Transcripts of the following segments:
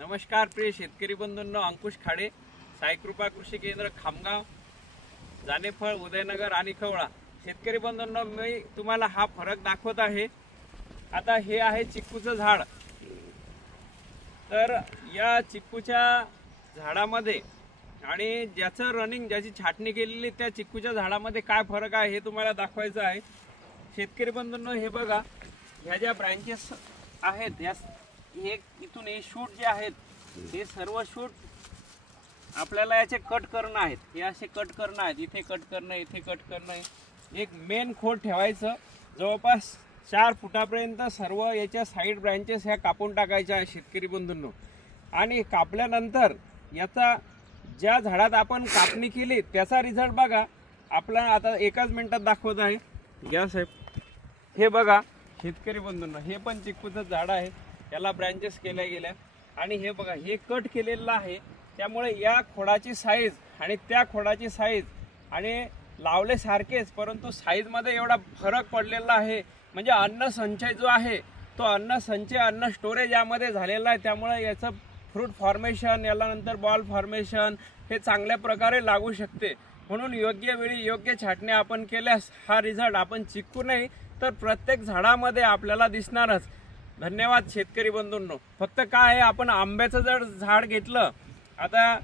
नमस्कार प्रिय शेतकरी बंधूंनो, अंकुश खाडे, साईकृपा कृषी केंद्र खामगाव, जानेफळ, उदयनगर आणि खवळा. शेतकरी बंधूंनो, मी तुम्हाला हा फरक दाखवत आहे. आता हे आहे चिक्कूचं झाड. तर या चिक्कूच्या झाडामध्ये आणि ज्याचं रनिंग, ज्याची छाटणी केलेली त्या चिक्कूच्या झाडामध्ये काय फरक आहे हे तुम्हाला दाखवायचं आहे. शेतकरी बंधूंनो, हे बघा, ह्या ज्या ब्रँचेस आहेत, या हे इथून हे शूट जे आहेत, हे सर्व शूट आपल्याला याचे कट करणं आहेत. हे असे कट करणं आहेत, इथे कट करणं, इथे कट करणं. एक मेन खोड ठेवायचं, जवळपास 4 फुटापर्यंत सर्व याच्या साईड ब्रँचेस ह्या कापून टाकायच्या आहे शेतकरी बंधूंनो. आणि कापल्यानंतर याचा ज्या झाडात आपण कापणी केली त्याचा रिझल्ट बघा. आपला आता एकाच मिनिटात दाखवत आहे. या साहेब, हे बघा शेतकरी बंधूंनो, हे पण चिक्कूचं झाड आहे, याला ब्रँचेस केल्या गेल्या. आणि हे बघा, हे कट केलेलं आहे. त्यामुळे या खोडाची साईज आणि त्या खोडाची साईज आणि लावले सारखेच, परंतु साईजमध्ये एवढा फरक पडलेला आहे. म्हणजे अन्न संचय जो आहे तो अन्न संचय, अन्न स्टोरेज यामध्ये झालेला आहे. त्यामुळे याचं फ्रूट फॉर्मेशन, याला नंतर बॉल फॉर्मेशन हे चांगल्या प्रकारे लागू शकते. म्हणून योग्य वेळी योग्य छाटणी आपण केल्यास हा रिझल्ट आपण चिक्कू नाही तर प्रत्येक झाडामध्ये आपल्याला दिसणारच. धन्यवाद शेतकरी बंधूंनो. फक्त काय आहे, आपण आंब्याचं जर झाड घेतलं, आता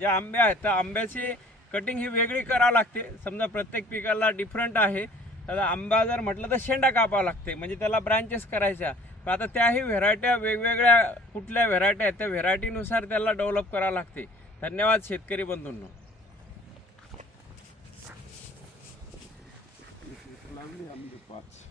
जे आंबे आहेत तर आंब्याची कटिंग ही वेगळी करावी लागते. समजा प्रत्येक पिकाला डिफरंट आहे. तर आंबा जर म्हटलं तर शेंडा कापावा लागते, म्हणजे त्याला ब्रँचेस करायच्या. पण आता त्याही व्हेरायट्या वेगवेगळ्या कुठल्या व्हेरायट्या आहेत त्या व्हेरायटीनुसार त्याला डेव्हलप करावं लागते. धन्यवाद शेतकरी बंधूंनो. लावली आंबे 5.